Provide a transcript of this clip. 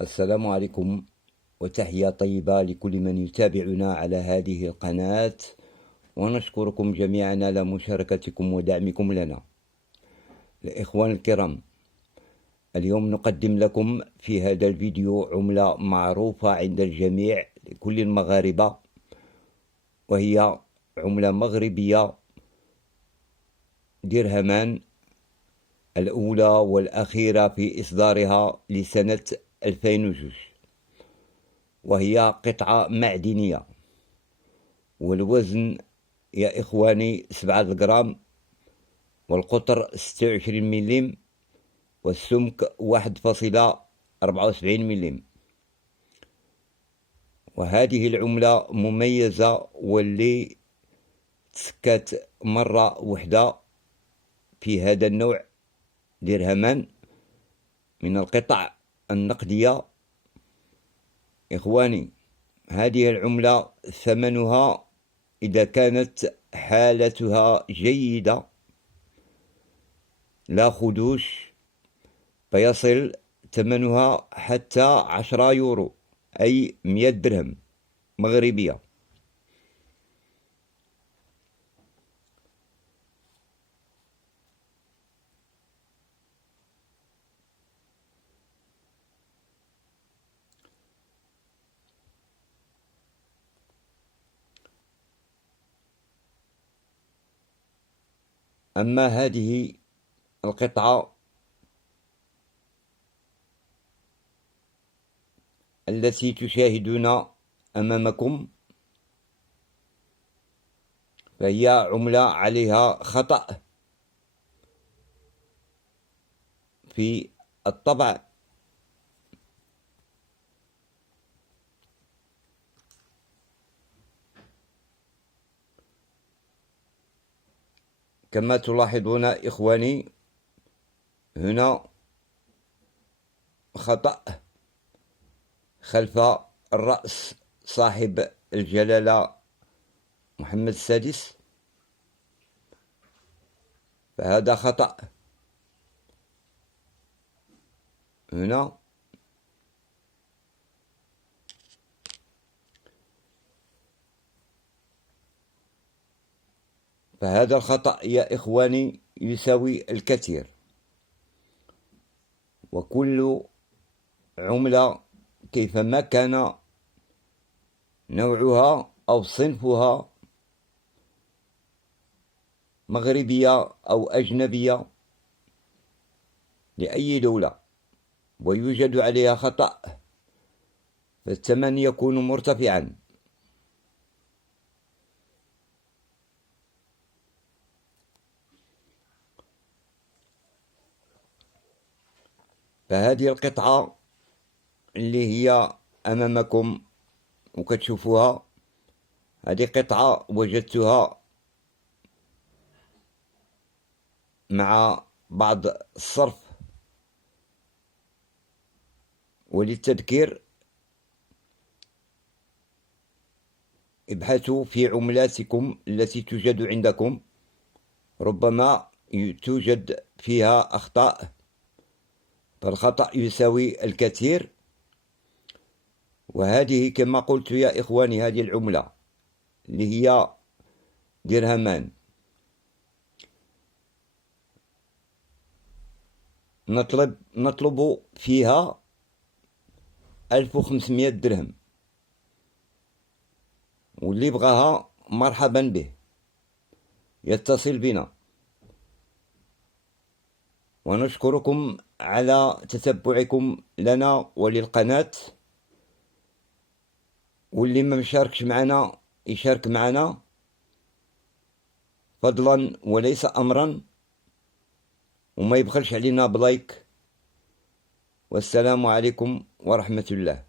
السلام عليكم، وتحية طيبة لكل من يتابعنا على هذه القناة، ونشكركم جميعا على مشاركتكم ودعمكم لنا. الإخوان الكرام، اليوم نقدم لكم في هذا الفيديو عملة معروفة عند الجميع لكل المغاربة، وهي عملة مغربية درهمان، الأولى والأخيرة في إصدارها لسنة 2002، وهي قطعة معدنية، والوزن يا إخواني 7 غرام، والقطر 26 ملم، والسمك 1.74 ملم. وهذه العملة مميزة، واللي تسكات مرة واحدة في هذا النوع درهمان من القطع النقدية. إخواني، هذه العملة ثمنها إذا كانت حالتها جيدة لا خدوش فيصل ثمنها حتى 10 يورو، أي 100 درهم مغربية. أما هذه القطعة التي تشاهدون أمامكم فهي عملة عليها خطأ في الطبع، كما تلاحظون إخواني. هنا خطأ خلف الرأس صاحب الجلالة محمد السادس، فهذا خطأ هنا. فهذا الخطأ يا إخواني يساوي الكثير، وكل عملة كيفما كان نوعها أو صنفها، مغربية أو أجنبية لأي دولة، ويوجد عليها خطأ، فالثمن يكون مرتفعا. فهذه القطعة اللي هي أمامكم وكتشوفوها، هذه قطعة وجدتها مع بعض الصرف. وللتذكير، ابحثوا في عملاتكم التي توجد عندكم، ربما توجد فيها أخطاء، فالخطأ يساوي الكثير. وهذه كما قلت يا إخواني، هذه العملة اللي هي درهمان، نطلب فيها 1500 درهم، واللي بغاها مرحبا به يتصل بنا. ونشكركم على تتبعكم لنا وللقناة، واللي ما مشاركش معنا يشارك معنا فضلا وليس أمرا، وما يبخلش علينا بلايك. والسلام عليكم ورحمة الله.